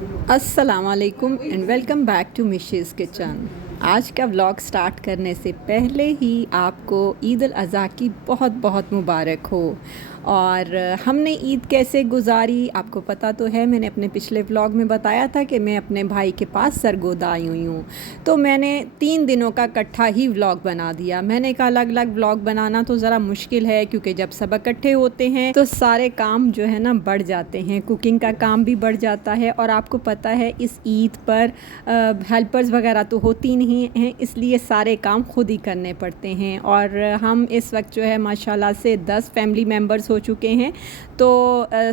अस्सलामुअलैकुम and welcome back to Mishe's kitchen. आज का व्लॉग स्टार्ट करने से पहले ही आपको ईद अल अज़हा की बहुत बहुत मुबारक हो। और हमने ईद कैसे गुजारी आपको पता तो है, मैंने अपने पिछले व्लॉग में बताया था कि मैं अपने भाई के पास सरगोदा आई हुई हूँ। तो मैंने 3 दिनों का इकट्ठा ही व्लॉग बना दिया। मैंने कहा अलग अलग व्लॉग बनाना तो ज़रा मुश्किल है, क्योंकि जब सब इकट्ठे होते हैं तो सारे काम जो है ना बढ़ जाते हैं, कुकिंग का काम भी बढ़ जाता है। और आपको पता है इस ईद पर हेल्पर्स वगैरह तो होती नहीं हैं, इसलिए सारे काम खुद ही करने पड़ते हैं। और हम इस वक्त जो है माशाल्लाह से 10 फैमिली मेम्बर्स हो चुके हैं। तो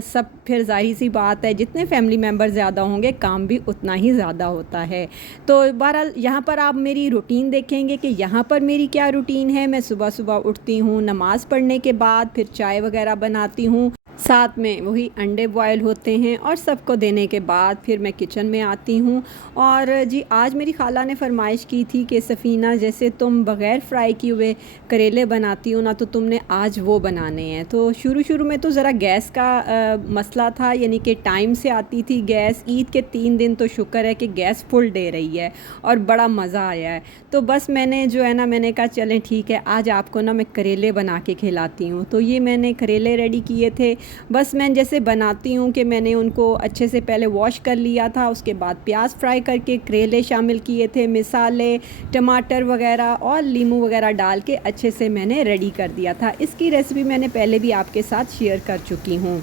सब फिर जाहिर सी बात है, जितने फैमिली मेम्बर ज़्यादा होंगे काम भी उतना ही ज़्यादा होता है। तो बहरहाल यहाँ पर आप मेरी रूटीन देखेंगे कि यहाँ पर मेरी क्या रूटीन है। मैं सुबह सुबह उठती हूँ, नमाज़ पढ़ने के बाद फिर चाय वगैरह बनाती हूँ, साथ में वही अंडे बॉयल होते हैं, और सबको देने के बाद फिर मैं किचन में आती हूँ। और जी आज मेरी खाला ने फरमाइश की थी कि सफ़ीना, जैसे तुम बग़ैर फ्राई किए हुए करेले बनाती हो ना, तो तुमने आज वो बनाने हैं। तो शुरू में तो ज़रा गैस का मसला था, यानी कि टाइम से आती थी गैस। ईद के 3 दिन तो शुक्र है कि गैस फुल दे रही है और बड़ा मज़ा आया है। तो बस मैंने जो है ना, मैंने कहा चलें ठीक है, आज आपको ना मैं करेले बना के खिलाती हूँ। तो ये मैंने करेले रेडी किए थे। बस मैं जैसे बनाती हूँ कि मैंने उनको अच्छे से पहले वॉश कर लिया था, उसके बाद प्याज फ्राई करके करेले शामिल किए थे, मिसाले, टमाटर वगैरह और लीमू वगैरह डाल के अच्छे से मैंने रेडी कर दिया था। इसकी रेसिपी मैंने पहले भी आपके साथ शेयर कर चुकी हूँ।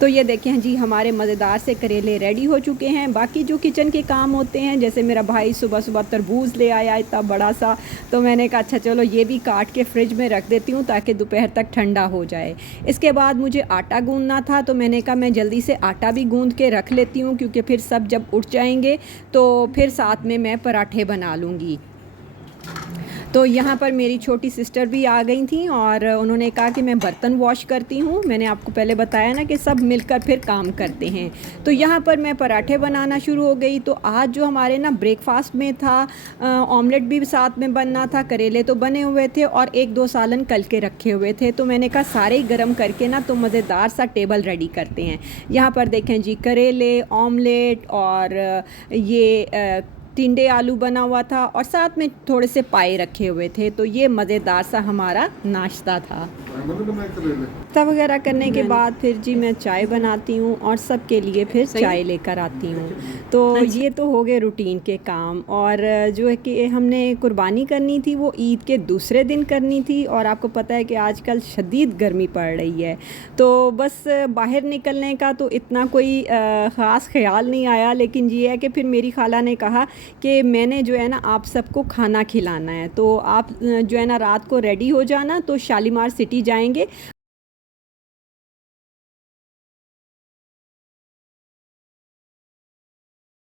तो ये देखें जी, हमारे मज़ेदार से करेले रेडी हो चुके हैं। बाकी जो किचन के काम होते हैं, जैसे मेरा भाई सुबह सुबह तरबूज ले आया इतना बड़ा सा, तो मैंने कहा अच्छा चलो ये भी काट के फ्रिज में रख देती हूँ ताकि दोपहर तक ठंडा हो जाए। इसके बाद मुझे आटा गूंदना था, तो मैंने कहा मैं जल्दी से आटा भी गूंद के रख लेती हूँ, क्योंकि फिर सब जब उठ जाएंगे तो फिर साथ में मैं पराठे बना लूँगी। तो यहाँ पर मेरी छोटी सिस्टर भी आ गई थी और उन्होंने कहा कि मैं बर्तन वॉश करती हूँ। मैंने आपको पहले बताया ना कि सब मिलकर फिर काम करते हैं। तो यहाँ पर मैं पराठे बनाना शुरू हो गई। तो आज जो हमारे ना ब्रेकफास्ट में था, ऑमलेट भी साथ में बनना था, करेले तो बने हुए थे और 1-2 सालन कल के रखे हुए थे। तो मैंने कहा सारे ही गर्म करके ना तो मज़ेदार सा टेबल रेडी करते हैं। यहाँ पर देखें जी, करेले, ऑमलेट और ये टिंडे आलू बना हुआ था, और साथ में थोड़े से पाए रखे हुए थे। तो ये मज़ेदार सा हमारा नाश्ता था। नाश्ता वगैरह करने के बाद फिर जी मैं चाय बनाती हूँ और सबके लिए फिर चाय लेकर आती हूँ। तो ये तो हो गए रूटीन के काम। और जो है कि हमने कुर्बानी करनी थी वो ईद के दूसरे दिन करनी थी, और आपको पता है कि आजकल शदीद गर्मी पड़ रही है। तो बस बाहर निकलने का तो इतना कोई ख़ास ख्याल नहीं आया, लेकिन ये है कि फिर मेरी खाला ने कहा कि मैंने जो है ना आप सबको खाना खिलाना है, तो आप जो है ना रात को रेडी हो जाना, तो शालीमार सिटी जाएंगे।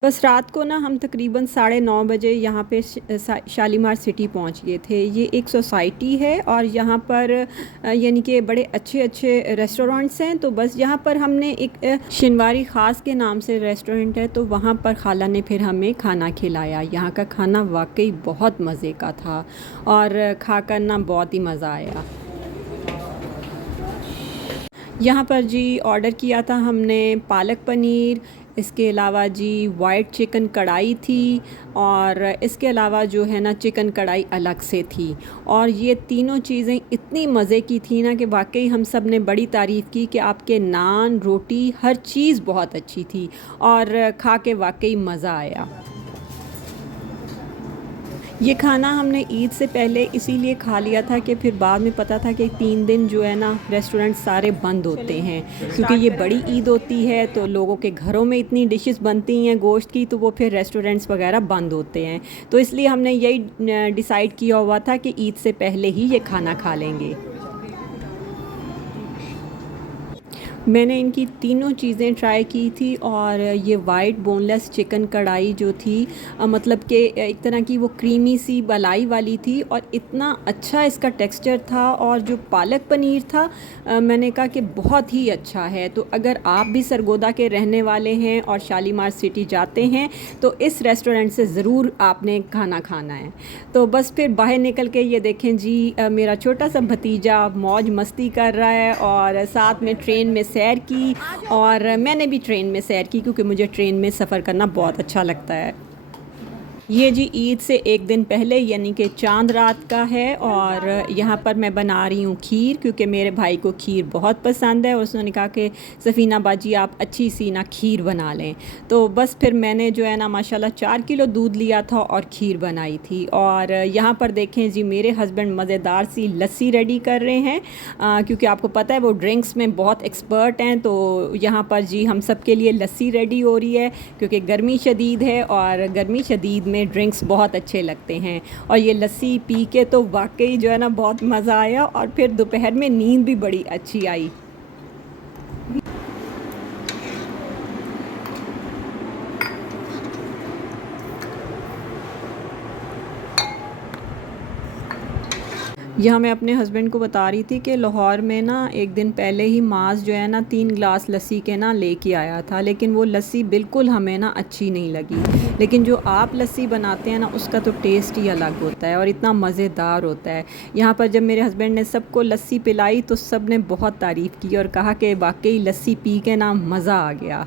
बस रात को ना हम तकरीबन 9:30 बजे यहाँ पे शालीमार सिटी पहुँच गए थे। ये एक सोसाइटी है और यहाँ पर यानी कि बड़े अच्छे अच्छे रेस्टोरेंट्स हैं। तो बस यहाँ पर हमने एक शिनवारी ख़ास के नाम से रेस्टोरेंट है, तो वहाँ पर खाला ने फिर हमें खाना खिलाया। यहाँ का खाना वाकई बहुत मज़े का था और खाकर ना बहुत ही मज़ा आया। यहाँ पर जी ऑर्डर किया था हमने पालक पनीर, इसके अलावा जी वाइट चिकन कढ़ाई थी, और इसके अलावा जो है ना चिकन कढ़ाई अलग से थी। और ये तीनों चीज़ें इतनी मज़े की थी ना कि वाकई हम सब ने बड़ी तारीफ़ की कि आपके नान, रोटी, हर चीज़ बहुत अच्छी थी और खा के वाकई मज़ा आया। ये खाना हमने ईद से पहले इसीलिए खा लिया था कि फिर बाद में पता था कि 3 दिन जो है ना रेस्टोरेंट सारे बंद होते हैं, क्योंकि ये बड़ी ईद होती है तो लोगों के घरों में इतनी डिशेस बनती हैं गोश्त की, तो वो फिर रेस्टोरेंट्स वगैरह बंद होते हैं। तो इसलिए हमने यही डिसाइड किया हुआ था कि ईद से पहले ही ये खाना खा लेंगे। मैंने इनकी तीनों चीज़ें ट्राई की थी, और ये वाइट बोनलेस चिकन कढ़ाई जो थी मतलब कि एक तरह की वो क्रीमी सी मलाई वाली थी, और इतना अच्छा इसका टेक्सचर था। और जो पालक पनीर था मैंने कहा कि बहुत ही अच्छा है। तो अगर आप भी सरगोदा के रहने वाले हैं और शालीमार सिटी जाते हैं तो इस रेस्टोरेंट से ज़रूर आपने खाना खाना है। तो बस फिर बाहर निकल के ये देखें जी, मेरा छोटा सा भतीजा मौज मस्ती कर रहा है, और साथ में ट्रेन में सैर की और मैंने भी ट्रेन में सैर की क्योंकि मुझे ट्रेन में सफ़र करना बहुत अच्छा लगता है। ये जी ईद से एक दिन पहले यानी कि चांद रात का है और यहाँ पर मैं बना रही हूँ खीर क्योंकि मेरे भाई को खीर बहुत पसंद है और उसने कहा कि सफ़ीना बाजी आप अच्छी सी ना खीर बना लें। तो बस फिर मैंने जो है ना माशाल्लाह 4 किलो दूध लिया था और खीर बनाई थी। और यहाँ पर देखें जी मेरे हस्बैंड मज़ेदार सी लस्सी रेडी कर रहे हैं क्योंकि आपको पता है वो ड्रिंक्स में बहुत एक्सपर्ट हैं। तो यहाँ पर जी हम सब के लिए लस्सी रेडी हो रही है क्योंकि गर्मी शदीद है और गर्मी शदीद में ड्रिंक्स बहुत अच्छे लगते हैं। और ये लस्सी पी के तो वाकई जो है ना बहुत मज़ा आया और फिर दोपहर में नींद भी बड़ी अच्छी आई। यहाँ मैं अपने हस्बैंड को बता रही थी कि लाहौर में ना एक दिन पहले ही माज जो है ना 3 गिलास लस्सी के ना लेके आया था, लेकिन वो लस्सी बिल्कुल हमें ना अच्छी नहीं लगी। लेकिन जो आप लस्सी बनाते हैं ना उसका तो टेस्ट ही अलग होता है और इतना मज़ेदार होता है। यहाँ पर जब मेरे हस्बैंड ने सबको लस्सी पिलाई तो सब ने बहुत तारीफ़ की और कहा कि वाकई लस्सी पी के ना मज़ा आ गया।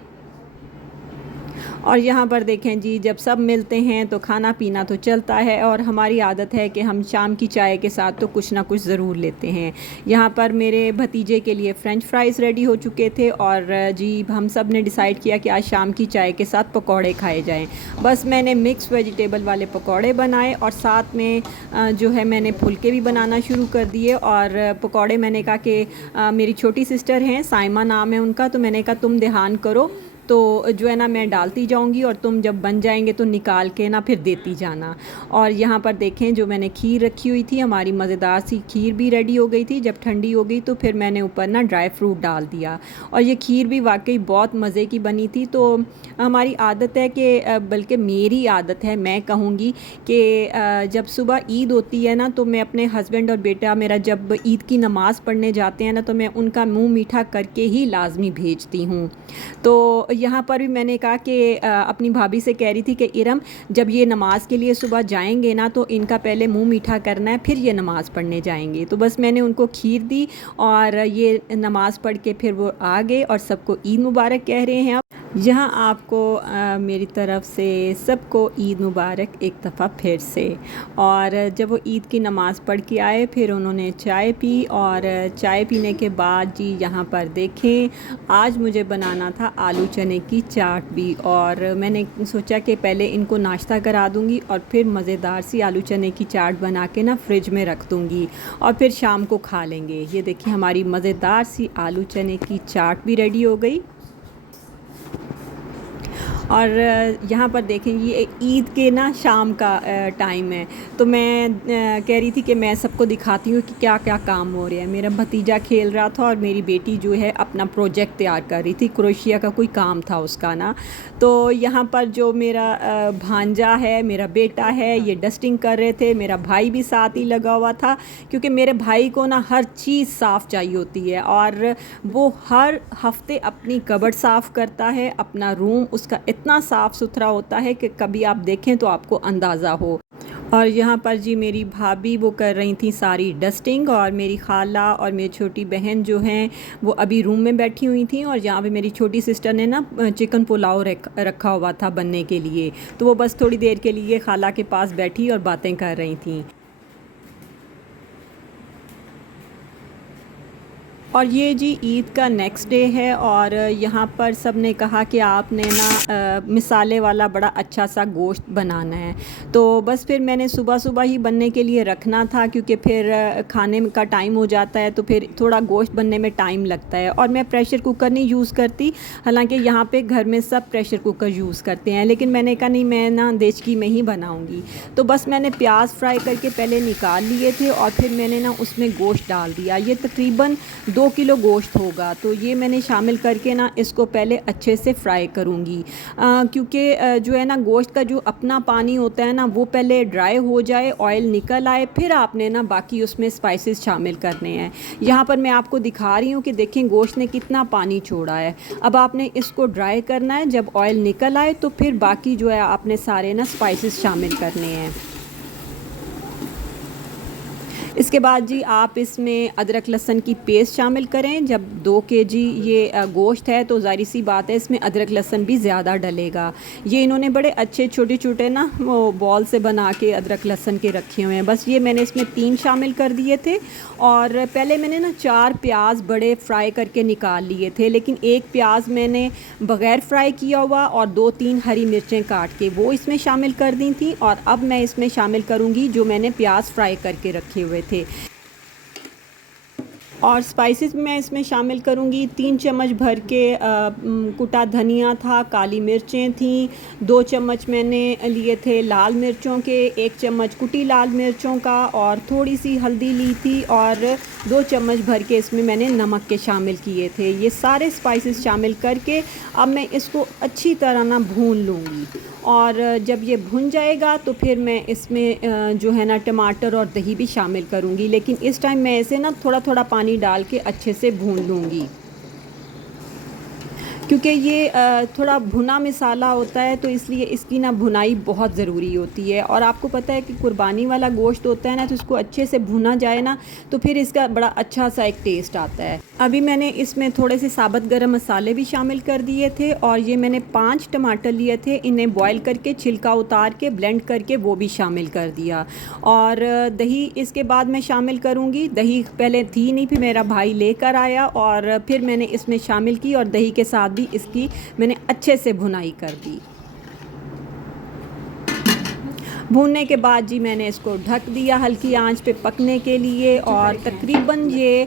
और यहाँ पर देखें जी जब सब मिलते हैं तो खाना पीना तो चलता है और हमारी आदत है कि हम शाम की चाय के साथ तो कुछ ना कुछ ज़रूर लेते हैं। यहाँ पर मेरे भतीजे के लिए फ़्रेंच फ्राइज़ रेडी हो चुके थे और जी हम सब ने डिसाइड किया कि आज शाम की चाय के साथ पकौड़े खाए जाएं। बस मैंने मिक्स वेजिटेबल वाले पकौड़े बनाए और साथ में जो है मैंने फुलके भी बनाना शुरू कर दिए। और पकौड़े मैंने कहा कि मेरी छोटी सिस्टर हैं, साइमा नाम है उनका, तो मैंने कहा तुम ध्यान करो तो जो है ना मैं डालती जाऊंगी और तुम जब बन जाएंगे तो निकाल के ना फिर देती जाना। और यहाँ पर देखें जो मैंने खीर रखी हुई थी, हमारी मज़ेदार सी खीर भी रेडी हो गई थी। जब ठंडी हो गई तो फिर मैंने ऊपर ना ड्राई फ्रूट डाल दिया और ये खीर भी वाकई बहुत मज़े की बनी थी। तो हमारी आदत है कि बल्कि मेरी आदत है, मैं कहूँगी कि जब सुबह ईद होती है ना तो मैं अपने हस्बैंड और बेटा मेरा जब ईद की नमाज़ पढ़ने जाते हैं ना तो मैं उनका मुँह मीठा करके ही लाजमी भेजती हूँ। तो यहाँ पर भी मैंने कहा कि अपनी भाभी से कह रही थी कि इरम जब ये नमाज़ के लिए सुबह जाएंगे ना तो इनका पहले मुंह मीठा करना है फिर ये नमाज़ पढ़ने जाएंगे। तो बस मैंने उनको खीर दी और ये नमाज़ पढ़ के फिर वो आ गए और सबको ईद मुबारक कह रहे हैं। अब यहाँ आपको मेरी तरफ़ से सबको ईद मुबारक एक दफ़ा फिर से। और जब वो ईद की नमाज़ पढ़ के आए फिर उन्होंने चाय पी और चाय पीने के बाद जी यहाँ पर देखें आज मुझे बनाना था आलू चने की चाट भी। और मैंने सोचा कि पहले इनको नाश्ता करा दूँगी और फिर मज़ेदार सी आलू चने की चाट बना के ना फ्रिज में रख दूँगी और फिर शाम को खा लेंगे। ये देखिए हमारी मज़ेदार सी आलू चने की चाट भी रेडी हो गई। और यहाँ पर देखें ये ईद के ना शाम का टाइम है तो मैं कह रही थी कि मैं सबको दिखाती हूँ कि क्या क्या काम हो रहा है। मेरा भतीजा खेल रहा था और मेरी बेटी जो है अपना प्रोजेक्ट तैयार कर रही थी, क्रोशिया का कोई काम था उसका ना। तो यहाँ पर जो मेरा भांजा है, मेरा बेटा है, ये डस्टिंग कर रहे थे। मेरा भाई भी साथ ही लगा हुआ था क्योंकि मेरे भाई को ना हर चीज़ साफ़ चाहिए होती है और वो हर हफ्ते अपनी कबर्ड साफ़ करता है, अपना रूम उसका इतना साफ़ सुथरा होता है कि कभी आप देखें तो आपको अंदाज़ा हो। और यहाँ पर जी मेरी भाभी वो कर रही थी सारी डस्टिंग और मेरी खाला और मेरी छोटी बहन जो हैं वो अभी रूम में बैठी हुई थी। और यहाँ पे मेरी छोटी सिस्टर ने ना चिकन पुलाव रखा हुआ था बनने के लिए, तो वो बस थोड़ी देर के लिए खाला के पास बैठी और बातें कर रही थी। और ये जी ईद का नेक्स्ट डे है और यहाँ पर सब ने कहा कि आपने ना मिसाले वाला बड़ा अच्छा सा गोश्त बनाना है। तो बस फिर मैंने सुबह सुबह ही बनने के लिए रखना था क्योंकि फिर खाने का टाइम हो जाता है तो फिर थोड़ा गोश्त बनने में टाइम लगता है। और मैं प्रेशर कुकर नहीं यूज़ करती, हालांकि यहाँ पे घर में सब प्रेशर कुकर यूज़ करते हैं, लेकिन मैंने कहा नहीं मैं ना देचकी में ही बनाऊँगी। तो बस मैंने प्याज फ्राई करके पहले निकाल लिए थे और फिर मैंने ना उसमें गोश्त डाल दिया। ये तकरीबन 2 किलो गोश्त होगा तो ये मैंने शामिल करके ना इसको पहले अच्छे से फ्राई करूँगी क्योंकि जो है ना गोश्त का जो अपना पानी होता है ना वो पहले ड्राई हो जाए, ऑयल निकल आए, फिर आपने ना बाकी उसमें स्पाइसेस शामिल करने हैं। यहाँ पर मैं आपको दिखा रही हूँ कि देखें गोश्त ने कितना पानी छोड़ा है। अब आपने इसको ड्राई करना है, जब ऑयल निकल आए तो फिर बाकी जो है आपने सारे ना स्पाइसेस शामिल करने हैं। इसके बाद जी आप इसमें अदरक लहसुन की पेस्ट शामिल करें। जब 2 केजी ये गोश्त है तो ज़ाहिर सी बात है इसमें अदरक लहसुन भी ज़्यादा डलेगा। ये इन्होंने बड़े अच्छे छोटे-छोटे ना वो बॉल से बना के अदरक लहसुन के रखे हुए हैं। बस ये मैंने इसमें 3 शामिल कर दिए थे और पहले मैंने ना 4 प्याज बड़े फ्राई करके निकाल लिए थे, लेकिन 1 प्याज मैंने बग़ैर फ्राई किया हुआ और 2-3 हरी मिर्चें काट के वो इसमें शामिल कर दी थी। और अब मैं इसमें शामिल करूँगी जो मैंने प्याज फ्राई करके रखे हुए थे। और स्पाइसेस मैं इसमें शामिल करूँगी 3 चम्मच भर के कुटा धनिया था, काली मिर्चें थीं, 2 चम्मच मैंने लिए थे लाल मिर्चों के, 1 चम्मच कुटी लाल मिर्चों का और थोड़ी सी हल्दी ली थी और 2 चम्मच भर के इसमें मैंने नमक के शामिल किए थे। ये सारे स्पाइसेस शामिल करके अब मैं इसको अच्छी तरह ना भून लूँगी और जब ये भुन जाएगा तो फिर मैं इसमें जो है ना टमाटर और दही भी शामिल करूँगी, लेकिन इस टाइम मैं इसे ना थोड़ा थोड़ा पानी डाल के अच्छे से भून लूँगी क्योंकि ये थोड़ा भुना मसाला होता है तो इसलिए इसकी ना भुनाई बहुत ज़रूरी होती है। और आपको पता है कि कुर्बानी वाला गोश्त होता है ना तो इसको अच्छे से भुना जाए ना तो फिर इसका बड़ा अच्छा सा एक टेस्ट आता है। अभी मैंने इसमें थोड़े से साबुत गरम मसाले भी शामिल कर दिए थे और ये मैंने 5 टमाटर लिए थे, इन्हें बॉयल करके छिलका उतार के ब्लेंड करके वो भी शामिल कर दिया। और दही इसके बाद मैं शामिल करूँगी। दही पहले थी नहीं, फिर मेरा भाई लेकर आया और फिर मैंने इसमें शामिल की और दही के साथ भी इसकी मैंने अच्छे से भुनाई कर दी। भूनने के बाद जी मैंने इसको ढक दिया हल्की आंच पे पकने के लिए और तकरीबन ये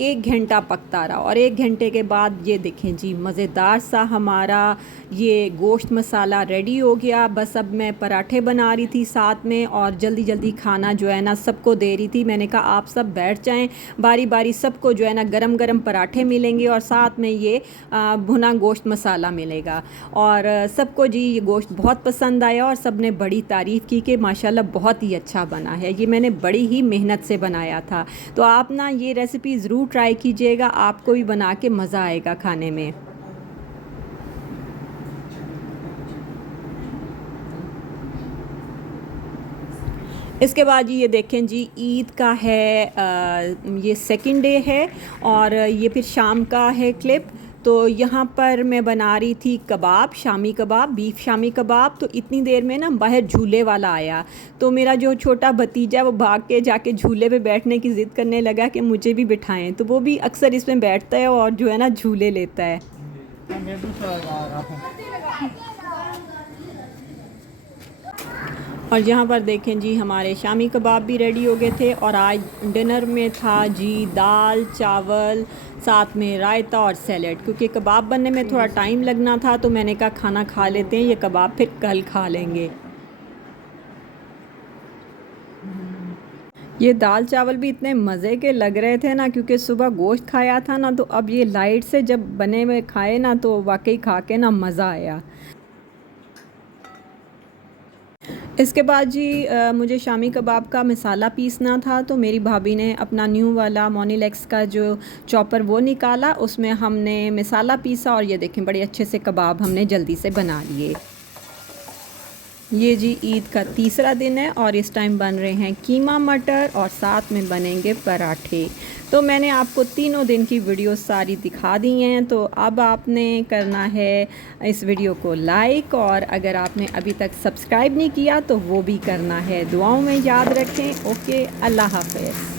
1 घंटा पकता रहा। और 1 घंटे के बाद ये देखें जी मज़ेदार सा हमारा ये गोश्त मसाला रेडी हो गया। बस अब मैं पराठे बना रही थी साथ में और जल्दी जल्दी खाना जो है ना सबको दे रही थी। मैंने कहा आप सब बैठ जाएं, बारी बारी सबको जो है ना गरम गरम पराठे मिलेंगे और साथ में ये भुना गोश्त मसाला मिलेगा। और सबको जी ये गोश्त बहुत पसंद आया और सब ने बड़ी तारीफ़ कि माशाल्लाह बहुत ही अच्छा बना है। ये मैंने बड़ी ही मेहनत से बनाया था। तो आप ना ये रेसिपी ज़रूर ट्राई कीजिएगा, आपको भी बना के मज़ा आएगा खाने में। इसके बाद ये देखें जी ईद का है ये सेकंड डे है और ये फिर शाम का है क्लिप। तो यहाँ पर मैं बना रही थी कबाब, शामी कबाब, बीफ शामी कबाब। तो इतनी देर में ना बाहर झूले वाला आया तो मेरा जो छोटा भतीजा वो भाग के जाके झूले पे बैठने की ज़िद करने लगा कि मुझे भी बिठाएं। तो वो भी अक्सर इसमें बैठता है और जो है ना झूले लेता है। और यहाँ पर देखें जी हमारे शामी कबाब भी रेडी हो गए थे। और आज डिनर में था जी दाल चावल, साथ में रायता और सैलेड। क्योंकि कबाब बनने में थोड़ा टाइम लगना था तो मैंने कहा खाना खा लेते हैं, ये कबाब फिर कल खा लेंगे। ये दाल चावल भी इतने मज़े के लग रहे थे ना क्योंकि सुबह गोश्त खाया था ना, तो अब ये लाइट से जब बने हुए खाए ना तो वाकई खा के ना मज़ा आया। इसके बाद जी मुझे शामी कबाब का मसाला पीसना था तो मेरी भाभी ने अपना न्यू वाला मोनीलेक्स का जो चॉपर वो निकाला, उसमें हमने मसाला पीसा और ये देखें बड़े अच्छे से कबाब हमने जल्दी से बना लिए। ये जी ईद का तीसरा दिन है और इस टाइम बन रहे हैं कीमा मटर और साथ में बनेंगे पराठे। तो मैंने आपको तीनों दिन की वीडियो सारी दिखा दी हैं। तो अब आपने करना है इस वीडियो को लाइक और अगर आपने अभी तक सब्सक्राइब नहीं किया तो वो भी करना है। दुआओं में याद रखें। ओके, अल्लाह हाफ़िज़।